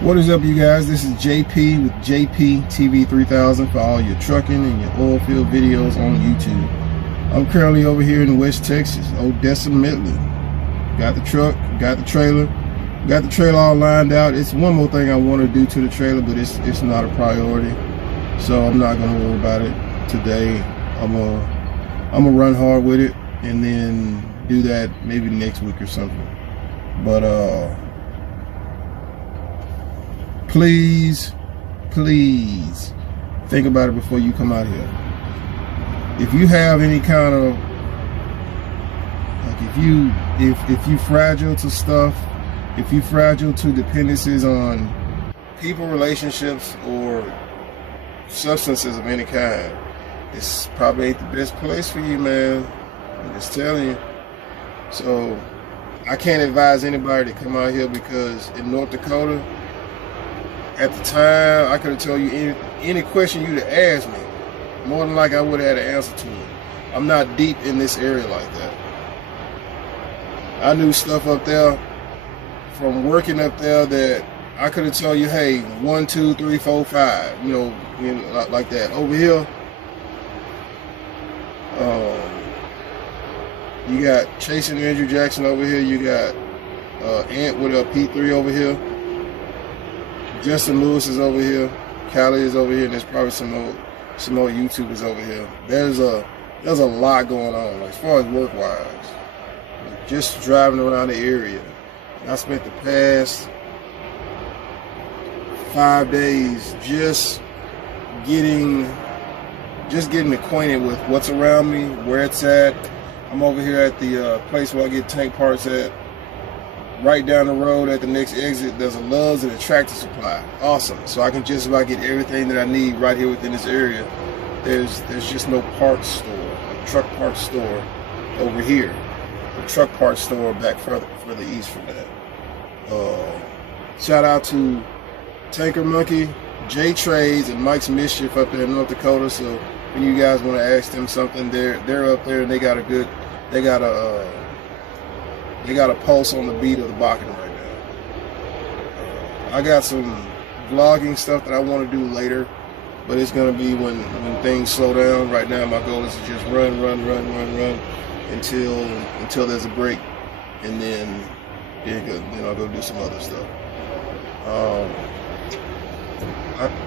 What is up, you guys? This is JP with JP TV 3000 for all your trucking and your oil field videos on YouTube. I'm currently over here in West Texas, Odessa, Midland. Got the truck, got the trailer all lined out. It's one more thing I want to do to the trailer, but it's not a priority, so I'm not gonna worry about it today. I'm gonna run hard with it and then do that maybe next week or something. But please think about it before you come out here. If you have any kind of, like, if you fragile to stuff, if you fragile to dependencies on people, relationships, or substances of any kind, this probably ain't the best place for you, man. I'm just telling you. So I can't advise anybody to come out here, because in North Dakota, at the time, I could have told you any question you'd have asked me, more than like I would have had an answer to it. I'm not deep in this area like that. I knew stuff up there from working up there that I could have told you, hey, 1, 2, 3, 4, 5, you know, like that. Over here, you got Chase and Andrew Jackson over here. You got Ant with a P3 over here. Justin Lewis is over here. Callie is over here, and there's probably some more YouTubers over here. There's a lot going on, like, as far as work-wise. Just driving around the area. I spent the past 5 days just getting acquainted with what's around me, where it's at. I'm over here at the place where I get tank parts at. Right down the road at the next exit, there's a Love's and a Tractor Supply. Awesome. So I can just about get everything that I need right here within this area. There's just no parts store, a truck parts store over here. A truck parts store back further east from that. Shout out to Tanker Monkey, J Trades, and Mike's Mischief up there in North Dakota. So when you guys want to ask them something, they're up there, and they got a pulse on the beat of the Bakken right now. I got some vlogging stuff that I want to do later, but it's going to be when things slow down. Right now, my goal is to just run until there's a break, and then I'll go do some other stuff.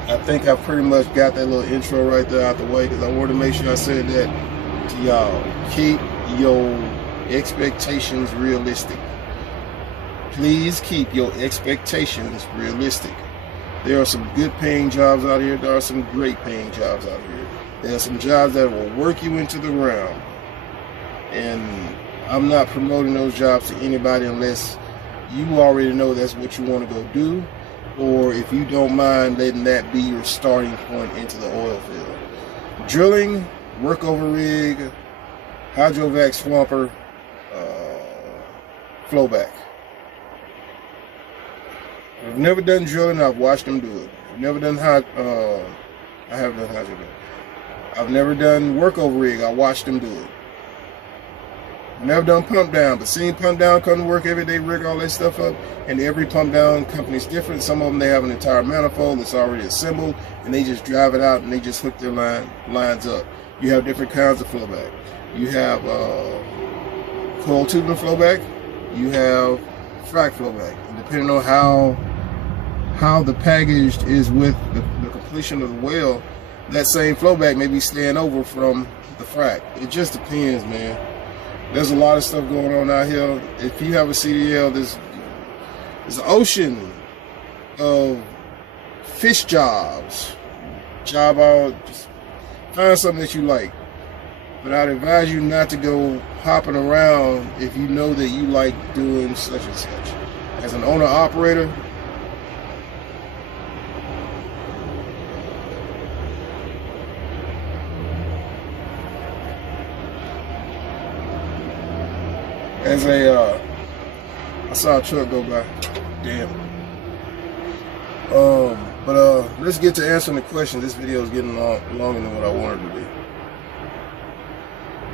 I think I pretty much got that little intro right there out the way, because I wanted to make sure I said that to y'all. Keep your expectations realistic. Please keep your expectations realistic. There are some good paying jobs out here. There are some great paying jobs out here. There are some jobs that will work you into the ground. And I'm not promoting those jobs to anybody unless you already know that's what you want to go do, or if you don't mind letting that be your starting point into the oil field. Drilling, workover rig, hydrovac swamper, flowback. I've never done drilling. I've watched them do it. I've never done I have done hydrovac. I've never done workover rig. I watched them do it. I've never done pump down, but seeing pump down come to work every day, rig all that stuff up, and every pump down company is different. Some of them, they have an entire manifold that's already assembled, and they just drive it out and they just hook their lines up. You have different kinds of flowback. You have coiled tubing flowback. You have frac flowback. And depending on how the packaged is with the completion of the well, that same flowback may be staying over from the frac. It just depends, man. There's a lot of stuff going on out here. If you have a CDL, there's an ocean of fish jobs. Job out, just find something that you like. But I'd advise you not to go hopping around if you know that you like doing such and such. As an owner-operator, I saw a truck go by. Damn. Let's get to answering the question. This video is getting longer than what I wanted to be.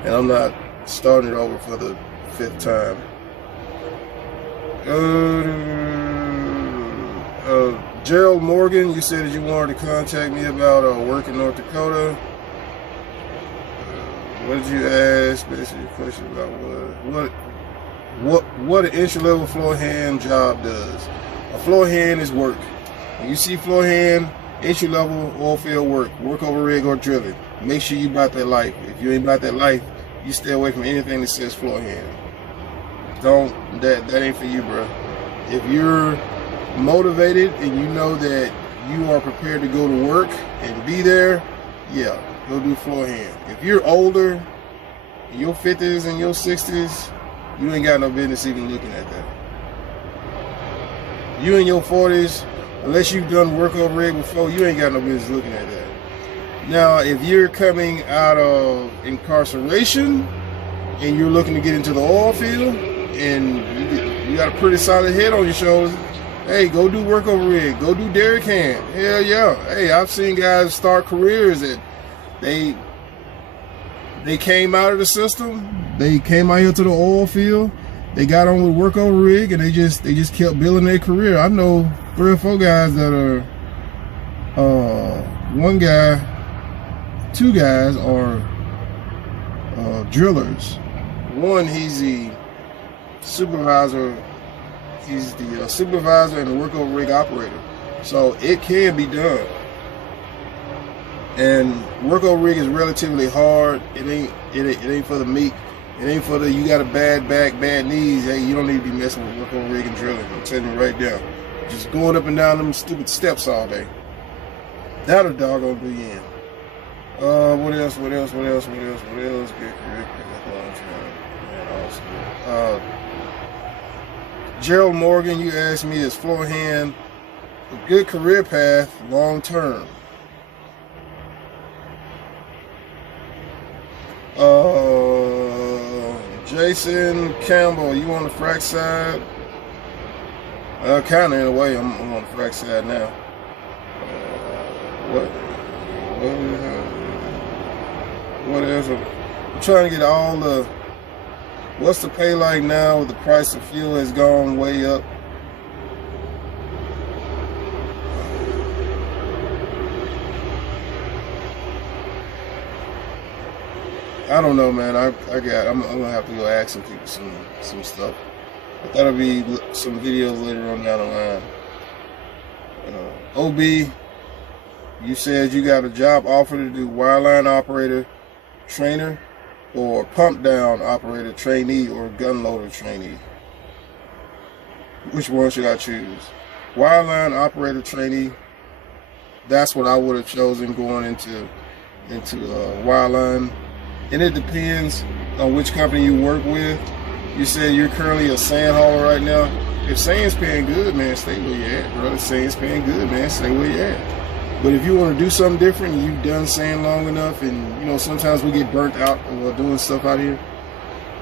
And I'm not starting it over for the 5th time. Gerald Morgan, you said that you wanted to contact me about work in North Dakota. What did you ask? Basically, a question about what an entry-level floor hand job does. A floor hand is work. When you see floor hand, entry-level oil field work over rig or drilling, make sure you about that life. If you ain't about that life, you stay away from anything that says floor hand. That ain't for you, bro. If you're motivated and you know that you are prepared to go to work and be there, yeah, go do floor hand. If you're older, in your 50s and your 60s, you ain't got no business even looking at that. You in your 40s, unless you've done work over rig before, you ain't got no business looking at that. Now, if you're coming out of incarceration and you're looking to get into the oil field and you got a pretty solid head on your shoulders, hey, go do work over rig, go do derrick hand. Hell yeah. Hey, I've seen guys start careers that they came out of the system, they came out here to the oil field, they got on with work over rig, and they just kept building their career. I know 3 or 4 guys that are, 2 guys are drillers. One, he's the supervisor. He's the supervisor and the work over rig operator. So it can be done. And work over rig is relatively hard. It ain't for the meek. It ain't for the, you got a bad back, bad knees. Hey, you don't need to be messing with work over rig and drilling. I'm telling you right now. Just going up and down them stupid steps all day. That'll doggone do you in. What else? Good career. Gerald Morgan, you asked me, is floor hand a good career path long term? Jason Campbell, you on the frac side? Kind of in a way. I'm on the frac side now. What else? I'm trying to get all the. What's the pay like now? The price of fuel has gone way up. I don't know, man. I'm gonna have to go ask some people some stuff. But that'll be some videos later on down the line. OB, you said you got a job offer to do wireline operator trainer, or pump down operator trainee, or gun loader trainee. Which one should I choose? Wireline operator trainee. That's what I would have chosen going into wireline. And it depends on which company you work with. You said you're currently a sand hauler right now. If sand's paying good, man, stay where you're at, bro. If sand's paying good, man, stay where you're at. But if you want to do something different, and you've done sand long enough, and you know sometimes we get burnt out while doing stuff out here,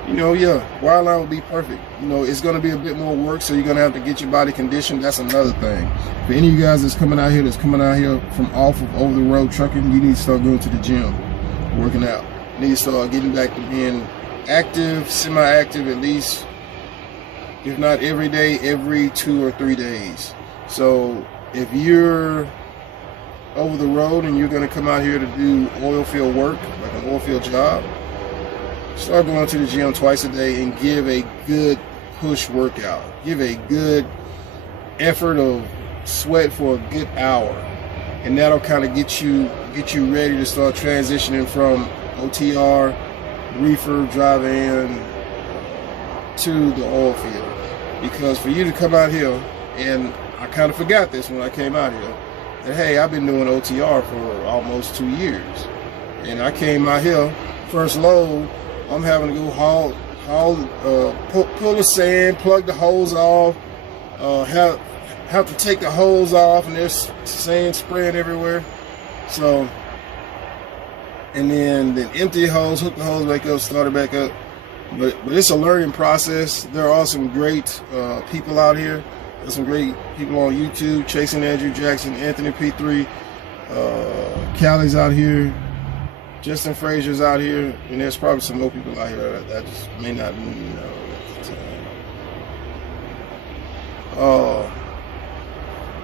you know, yeah, wireline would be perfect. You know, it's going to be a bit more work, so you're going to have to get your body conditioned. That's another thing. For any of you guys that's coming out here from off of over the road trucking, you need to start going to the gym, working out. You need to start getting back to being active, semi-active, at least, if not every day, every 2 or 3 days. So if you're over the road and you're going to come out here to do oil field work, like an oil field job, start going to the gym twice a day and give a good push workout. Give a good effort of sweat for a good hour, and that'll kind of get you ready to start transitioning from OTR, reefer, drive-in to the oil field. Because for you to come out here, and I kind of forgot this when I came out here, that hey, I've been doing OTR for almost 2 years, and I came out here, first load, I'm having to go pull the sand, plug the hose off, have to take the hose off, and there's sand spraying everywhere. So, and then empty the hose, hook the hose back up, start it back up. But it's a learning process. There are some great people out here. There's some great people on YouTube. Chasing Andrew Jackson, Anthony P3, Callie's out here, Justin Frazier's out here, and there's probably some more people out here that I just may not know at the time.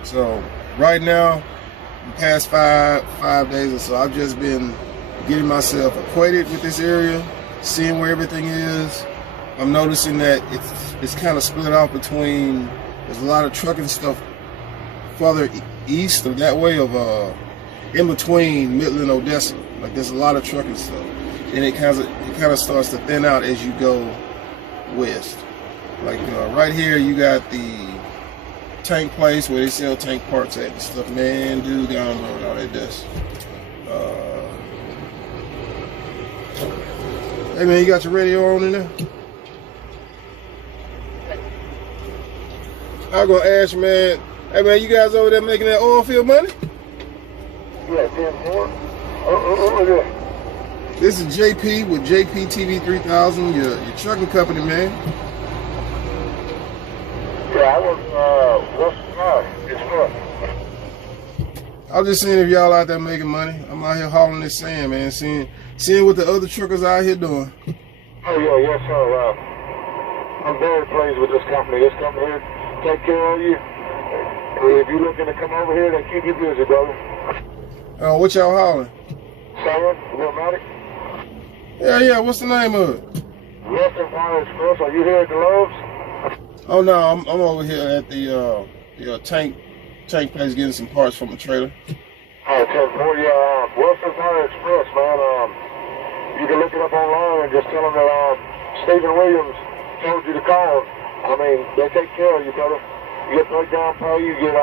So right now, the past five days or so, I've just been getting myself acquainted with this area, seeing where everything is. I'm noticing that it's kind of split off between, there's a lot of trucking stuff further east of that way of in between Midland and Odessa. Like there's a lot of trucking stuff, and it kind of starts to thin out as you go west. Like right here, you got the tank place where they sell tank parts at and stuff. Man, dude, down the road, all that dust. Hey man, you got your radio on in there? I was gonna ask you, man. Hey man, you guys over there making that oil field money? Yeah, 10-4. Yeah. This is JP with JP TV 3000, your trucking company, man. Yeah, I was it's fun. I was just seeing if y'all out there making money. I'm out here hauling this sand, man. Seeing what the other truckers out here doing. Oh yeah, yes sir. I'm very pleased with this company. This company here take care of you. If you're looking to come over here, they keep you busy, brother. What y'all hauling? Sand, Wilmatic. Yeah. What's the name of it? Western Fire Express. Are you here at the Loves? Oh no, I'm over here at the tank place getting some parts from a trailer. Oh, 10-4. Yeah, Western Fire Express, man. You can look it up online and just tell them that Stephen Williams told you to call. I mean, they take care of you, brother. You get breakdown pay, you get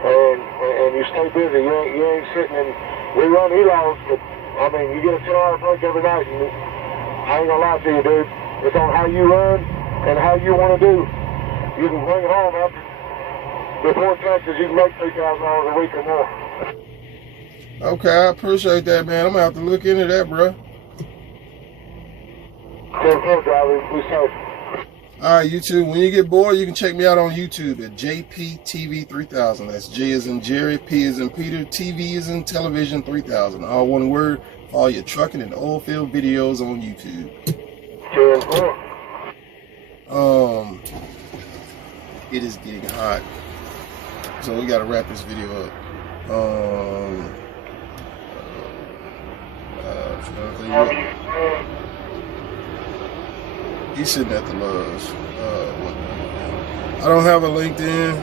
and you stay busy. You ain't sitting in. We run helos, but I mean, you get a 10-hour break every night. And I ain't gonna lie to you, dude. It's on how you run and how you want to do. You can bring it home after before taxes. You can make $3,000 a week or more. Okay, I appreciate that, man. I'm gonna have to look into that, bro. 10-4, driver. We safe. All right, YouTube. When you get bored, you can check me out on YouTube at JP TV 3000. That's J as in Jerry, P as in Peter, TV as in television 3000. All one word. All your trucking and oil field videos on YouTube. 10-4. It is getting hot, so we gotta wrap this video up. He's sitting at the Loves. I don't have a LinkedIn.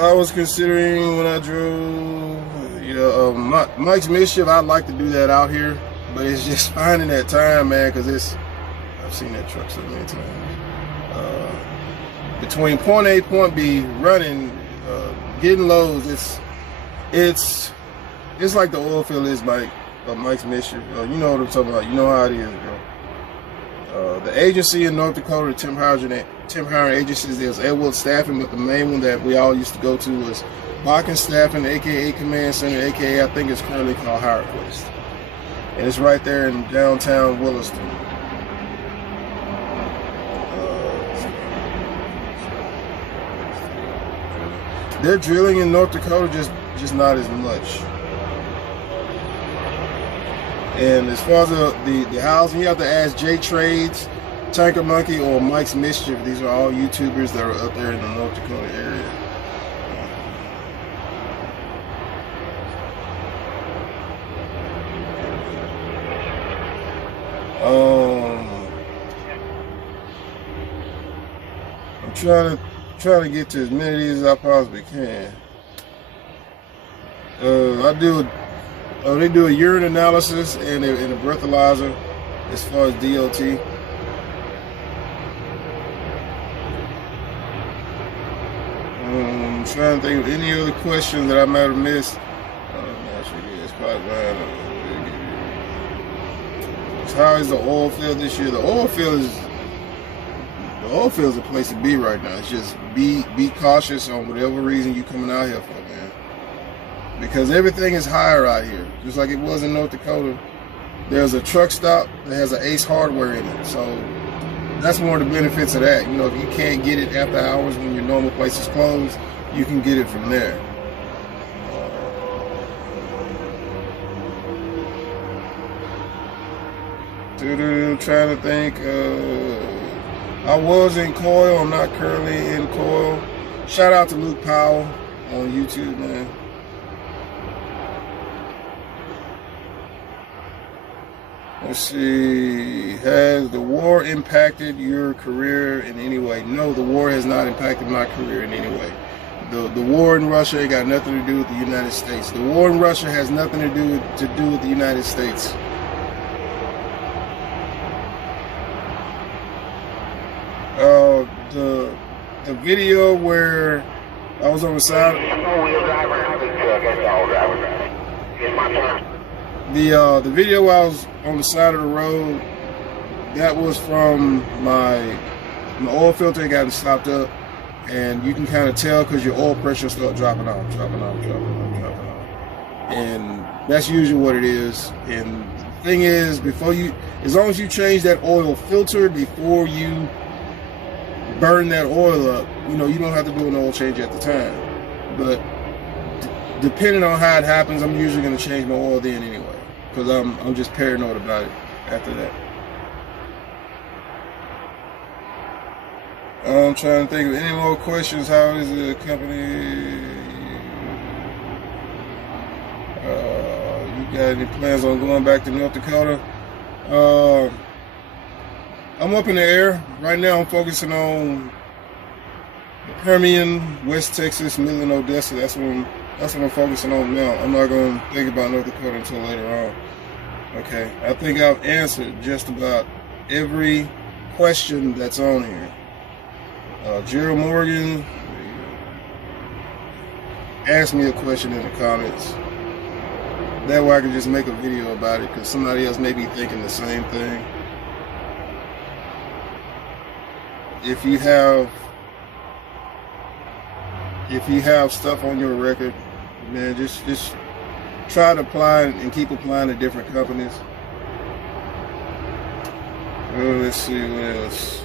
I was considering when I drove, Mike's Mischief. I'd like to do that out here, but it's just finding that time, man, because I've seen that truck so many times. Between point A, point B, running, getting loads, it's like the oil field is, Mike's Mischief. You know what I'm talking about. You know how it is, bro. The agency in North Dakota, temp hiring agencies, there's Edward Staffing, but the main one that we all used to go to was Bakken Staffing, aka Command Center, aka I think it's currently called HireQuest. And it's right there in downtown Williston. They're drilling in North Dakota, just not as much. And as far as the housing, you have to ask J Trades, Tanker Monkey, or Mike's Mischief. These are all YouTubers that are up there in the North Dakota area. I'm trying to get to as many of these as I possibly can. They do a urine analysis and a breathalyzer as far as DOT. I'm trying to think of any other questions that I might have missed. It's probably how is the oil field this year? The oil field is a place to be right now. It's just be cautious on whatever reason you're coming out here for, man. Because everything is higher out here, just like it was in North Dakota. There's a truck stop that has an Ace Hardware in it, so that's one of the benefits of that. You know, if you can't get it after hours when your normal place is closed, you can get it from there. Trying to think. I was in coil. I'm not currently in coil. Shout out to Luke Powell on YouTube, man. Let's see. Has the war impacted your career in any way? No, the war has not impacted my career in any way. The war in Russia ain't got nothing to do with the United States. The war in Russia has nothing to do with the United States. The video where I was on the side. The video where I was on the side of the road, that was from my oil filter got stopped up, and you can kind of tell because your oil pressure start dropping off, and that's usually what it is. And the thing is, as long as you change that oil filter before you burn that oil up, you don't have to do an oil change at the time. But depending on how it happens, I'm usually going to change my oil then anyway, because I'm just paranoid about it after that. I'm trying to think of any more questions. How is the company? You got any plans on going back to North Dakota? I'm up in the air. Right now I'm focusing on the Permian, West Texas, Midland, Odessa. That's what I'm focusing on now. I'm not going to think about North Dakota until later on. Okay, I think I've answered just about every question that's on here. Gerald Morgan asked me a question in the comments. That way I can just make a video about it, because somebody else may be thinking the same thing. If you have stuff on your record, man, just try to apply and keep applying to different companies. Let's see what else.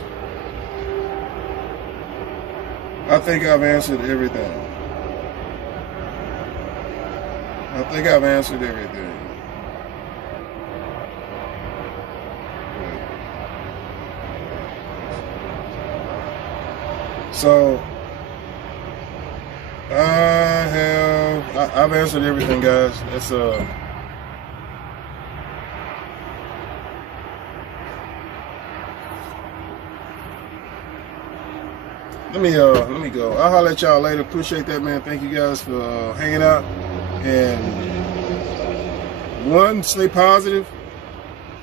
I think I've answered everything. So I've answered everything, guys. That's let me go. I'll holler at y'all later. Appreciate that, man. Thank you guys for hanging out. And 1, stay positive.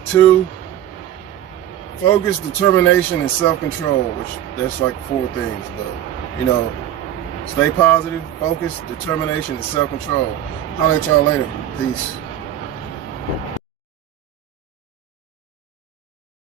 2, focus, determination, and self-control, which that's like 4 things, but stay positive, focus, determination, and self-control. I'll let y'all later. Peace.